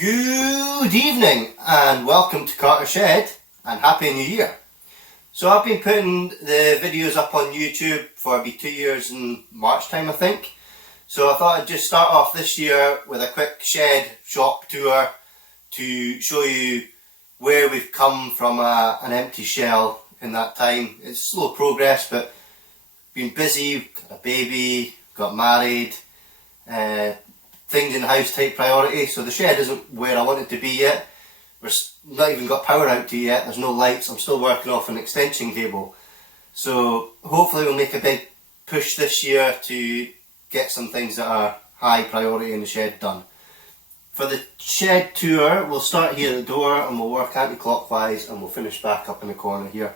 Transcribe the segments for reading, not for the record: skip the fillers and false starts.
Good evening and welcome to Carter Shed and Happy New Year. So I've been putting the videos up on YouTube for about 2 years in March time I think. So I thought I'd just start off this year with a quick shed shop tour to show you where we've come from an empty shell in that time. It's slow progress, but been busy, got a baby, got married, things in the house take priority, so the shed isn't where I want it to be yet. We're not even got power out to yet, there's no lights, I'm still working off an extension cable. So hopefully we'll make a big push this year to get some things that are high priority in the shed done. For the shed tour, we'll start here at the door and we'll work anti-clockwise and we'll finish back up in the corner here.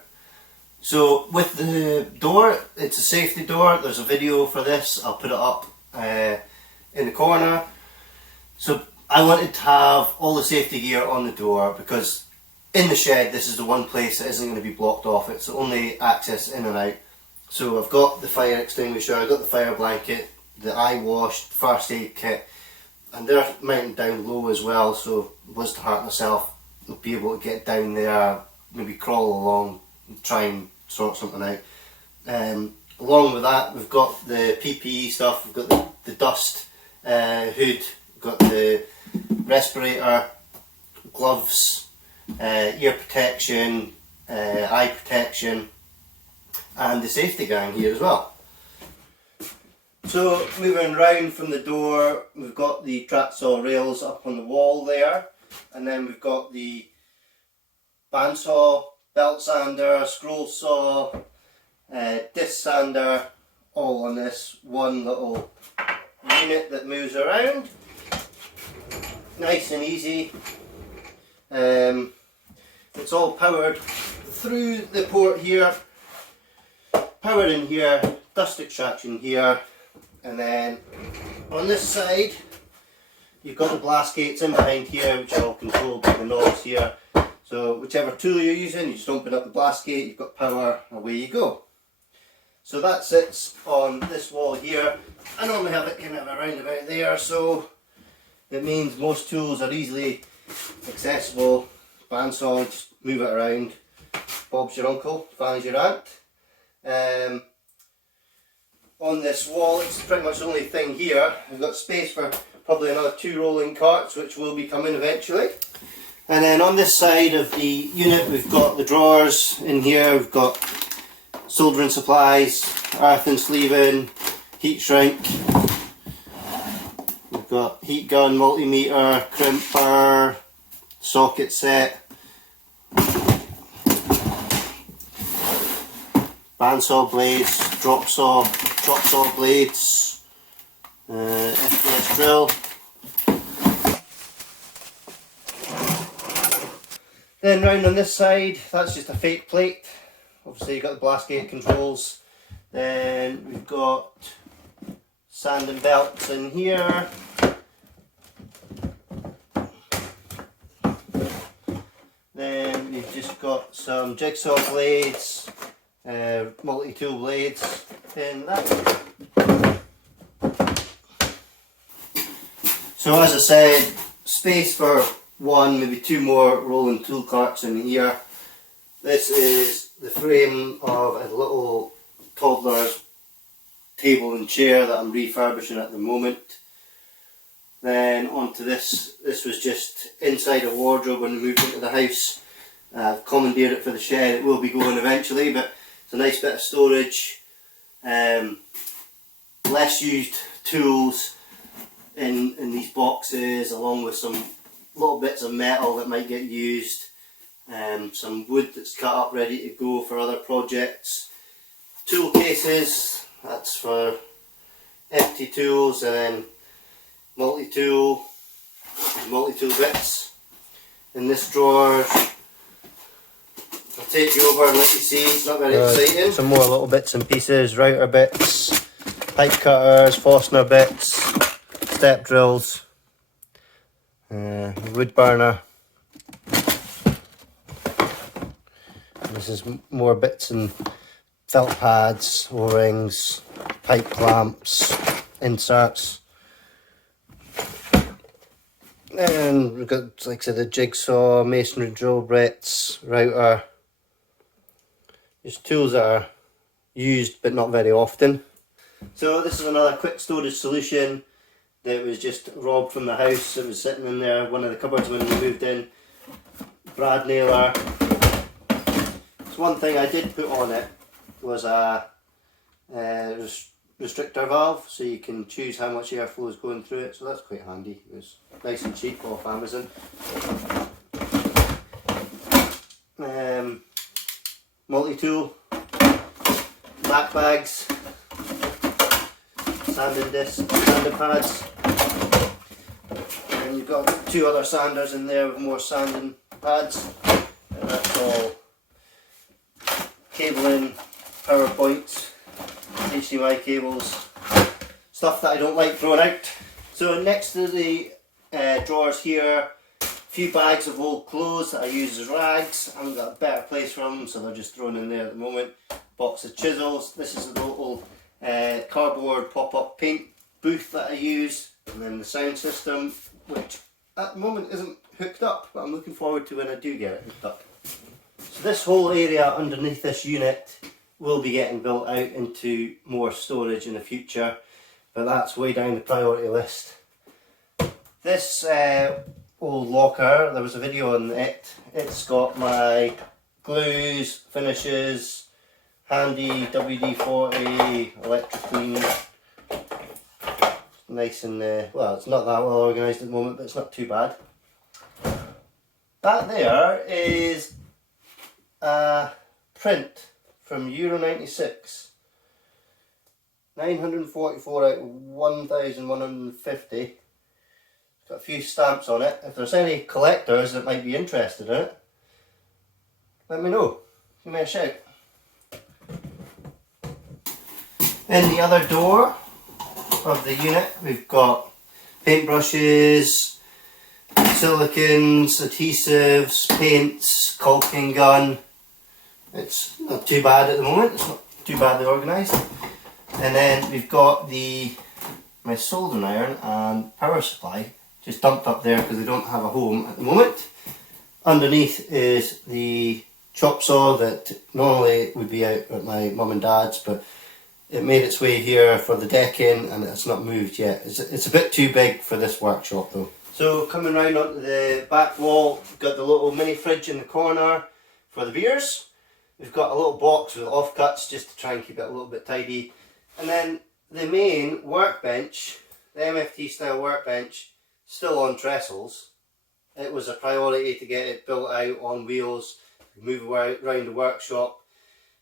So with the door, it's a safety door, there's a video for this, I'll put it up in the corner. So I wanted to have all the safety gear on the door because in the shed this is the one place that isn't going to be blocked off, it's the only access in and out. So I've got the fire extinguisher, I've got the fire blanket, the eye wash, first aid kit, and they're mounted down low as well, so if I was to hurt myself I'll be able to get down there, maybe crawl along and try and sort something out. Along with that we've got the PPE stuff, we've got the dust hood, we've got the respirator, gloves, ear protection, eye protection, and the safety gang here as well. So moving around from the door, we've got the track saw rails up on the wall there, and then we've got the bandsaw, belt sander, scroll saw, disc sander, all on this one little unit that moves around. Nice and easy. It's all powered through the port here, power in here, dust extraction here, and then on this side you've got the blast gates in behind here, which are all controlled by the knobs here. So whichever tool you're using, you just open up the blast gate, you've got power, away you go. So that sits on this wall here. I normally have it kind of around about there, so it means most tools are easily accessible. Bandsaw, just move it around. Bob's your uncle, Fanny's your aunt. On this wall, it's pretty much the only thing here. We've got space for probably another 2 rolling carts, which will be coming eventually. And then on this side of the unit, we've got the drawers in here. We've got soldering supplies, earth sleeving, heat shrink. We've got heat gun, multimeter, crimper, socket set, bandsaw blades, drop saw blades, FPS drill. Then round on this side, that's just a fake plate. Obviously you've got the blast gate controls. Then we've got sanding belts in here. Then we've just got some jigsaw blades, multi-tool blades in that. So as I said, space for 1, maybe 2 more rolling tool carts in here. This is the frame of a little toddler's table and chair that I'm refurbishing at the moment. Then onto this was just inside a wardrobe when we moved into the house. I've commandeered it for the shed, it will be going eventually, but it's a nice bit of storage. Less used tools in these boxes, along with some little bits of metal that might get used. Some wood that's cut up ready to go for other projects. Tool cases, that's for empty tools, and then multi-tool bits. In this drawer, I'll take you over and let you see, it's not very exciting. Some more little bits and pieces, router bits, pipe cutters, Forstner bits, step drills, wood burner. This is more bits and felt pads, O-rings, pipe clamps, inserts. And we've got, like I said, the jigsaw, masonry drill bits, router. Just tools that are used but not very often. So this is another quick storage solution that was just robbed from the house. It was sitting in there, one of the cupboards when we moved in. Brad nailer. So one thing I did put on it was a restrictor valve, so you can choose how much airflow is going through it, so that's quite handy. It was nice and cheap off Amazon. Multi-tool, back bags, sanding discs, sanding pads, and you've got 2 other sanders in there with more sanding pads, and that's all cabling, power points, HDMI cables, stuff that I don't like throwing out. So next to the drawers here, a few bags of old clothes that I use as rags. I haven't got a better place for them, so they're just thrown in there at the moment. Box of chisels. This is the little cardboard pop-up paint booth that I use, and then the sound system, which at the moment isn't hooked up, but I'm looking forward to when I do get it hooked up. So this whole area underneath this unit will be getting built out into more storage in the future, but that's way down the priority list. This old locker, there was a video on it. It's got my glues, finishes, handy WD-40, electric clean. Nice and, well, it's not that well organised at the moment, but it's not too bad. That there is a print from Euro 96. 944 out of 1,150. Got a few stamps on it. If there's any collectors that might be interested in it, let me know. Give me a shout. In the other door of the unit, we've got paintbrushes, silicons, adhesives, paints, caulking gun. It's not too bad at the moment, it's not too badly organised. And then we've got my soldering iron and power supply just dumped up there because they don't have a home at the moment. Underneath is the chop saw that normally would be out at my mum and dad's, but it made its way here for the decking and it's not moved yet. It's a bit too big for this workshop though. So coming round onto the back wall, we've got the little mini fridge in the corner for the beers. We've got a little box with offcuts just to try and keep it a little bit tidy. And then the main workbench, the MFT style workbench, still on trestles. It was a priority to get it built out on wheels, move around the workshop,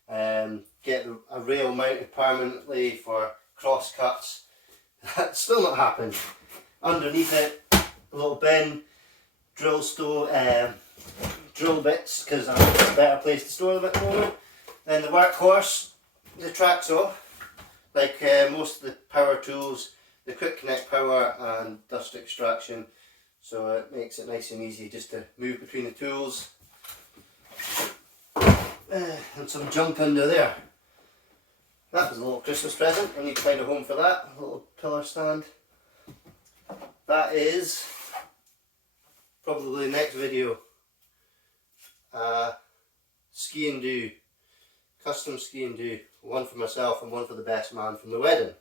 get a rail mounted permanently for cross cuts. That's still not happened. Underneath it, a little bin, drill bits, because I have a better place to store them at the moment. Then the workhorse, the track saw, like most of the power tools, the quick connect power and dust extraction, so it makes it nice and easy just to move between the tools. And some junk under there. That was a little Christmas present. I need to find a home for that. A little pillar stand. That is probably the next video. Ski and do. Custom ski and do. One for myself and one for the best man from the wedding.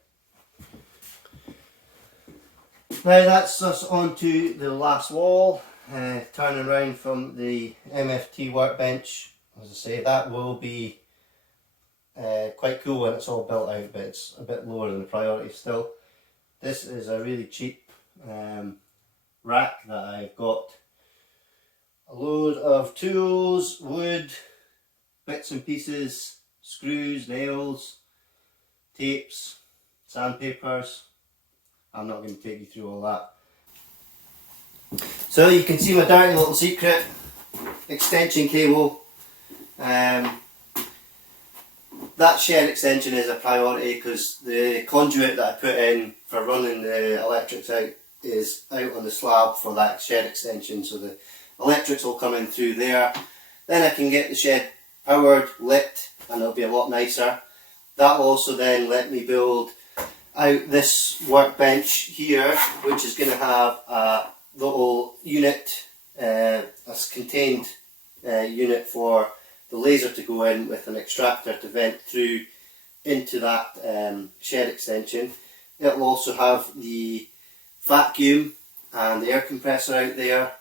Now that's us onto the last wall. Turning around from the MFT workbench. As I say, that will be quite cool when it's all built out, but it's a bit lower than the priority still. This is a really cheap rack that I've got a load of tools, wood, bits and pieces, screws, nails, tapes, sandpapers. I'm not going to take you through all that. So you can see my dirty little secret extension cable. That shed extension is a priority because the conduit that I put in for running the electrics out is out on the slab for that shed extension, so the electrics will come in through there. Then I can get the shed powered, lit, and it'll be a lot nicer. That will also then let me build out this workbench here, which is going to have a little unit, a contained unit for the laser to go in with an extractor to vent through into that shed extension. It will also have the vacuum and the air compressor out there.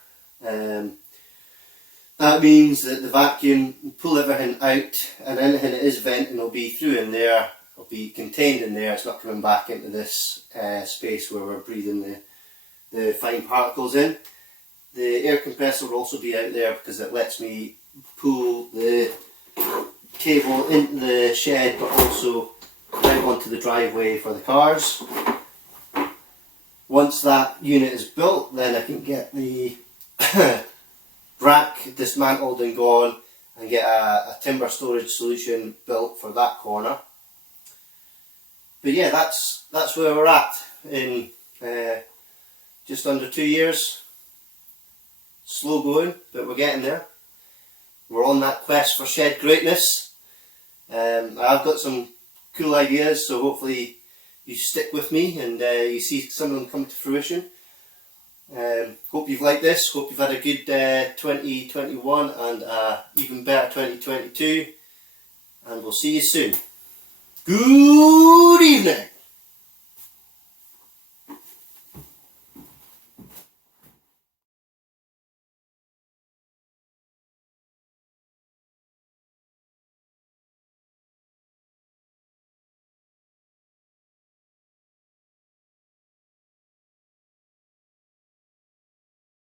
That means that the vacuum will pull everything out, and anything that is venting will be through in there, will be contained in there. It's not coming back into this space where we're breathing the fine particles in. The air compressor will also be out there because it lets me pull the cable into the shed but also out onto the driveway for the cars. Once that unit is built, then I can get the rack dismantled and gone and get a timber storage solution built for that corner. But yeah, that's where we're at in just under 2 years. Slow going, but we're getting there. We're on that quest for shed greatness. I've got some cool ideas, so hopefully you stick with me and you see some of them come to fruition. Hope you've liked this, hope you've had a good 2021 and even better 2022, and we'll see you soon. Good evening!